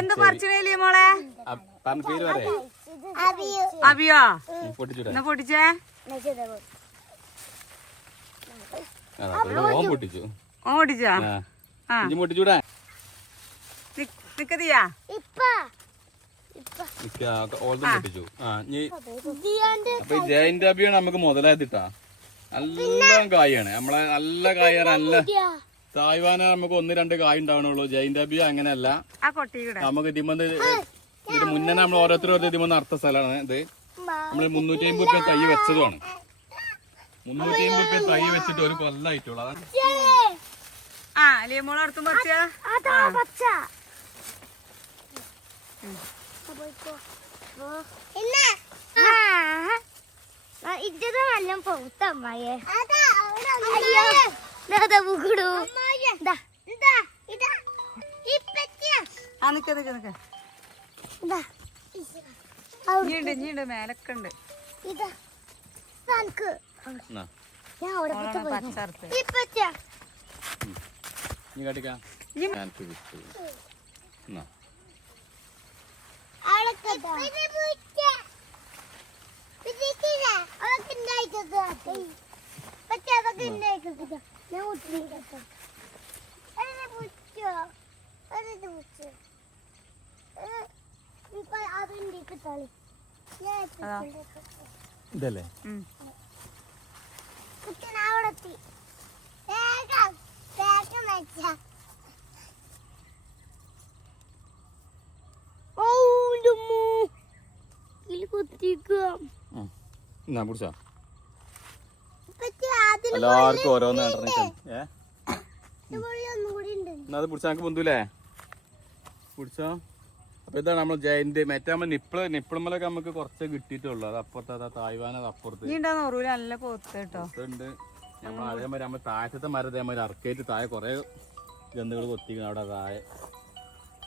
എന്ത് പറിച്ചില്ലേ മോളെ? അബിയോ? എന്നാ പൊട്ടിച്ചേ. പൊട്ടിച്ചോ? നിക്കതിയാ ജയന്റ് അബിയാണ് നമുക്ക് മുതലായതിട്ടാ. നല്ല കായാണ് നമ്മളെ, നല്ല കായ. നല്ല തായ്വാന നമുക്ക് 1-2 കായ് ഉണ്ടാവണുള്ളൂ. ജയന്റ് അബി അങ്ങനെയല്ല. നമുക്ക് ഇതിമന്ന് ഇതിന് മുന്നേ നമ്മൾ ഓരോരുത്തരും ഇതിമന്ന് അർത്ഥ സ്ഥലമാണ് ഇത്. നമ്മള് 350 രൂപ തൈ വെച്ചതുമാണ്. 350 രൂപ തൈ വെച്ചിട്ട് ഒരു കൊല്ലായിട്ടുള്ളൂ. അതാണ് ഇജ്ജത് നല്ല പൗത്തമ്മയെ മേലക്കുണ്ട്. ഇതല്ലേ പിടിച്ചോ? എല്ലാവർക്കും ഓരോന്ന് അത് പിടിച്ചാ നമുക്ക് പൊന്തൂലേ? പിടിച്ചോ. അപ്പൊ ഇതാണ് നമ്മൾ ജയന്റ്. മറ്റേ നമ്മൾ നിപ്പിളുമ്പലൊക്കെ നമുക്ക് കുറച്ച് കിട്ടിയിട്ടുള്ളൂ. അത് അപ്പുറത്ത് തായ്വാന അപ്പുറത്ത് ഉണ്ട്. നമ്മൾ അതേമാതിരി നമ്മൾ താഴത്തെ മരം അതേമാതിരി അറക്കേറ്റ് താഴെ കുറെ ജന്തുക്കൾ കൊത്തിക്കണം അവിടെ താഴെ.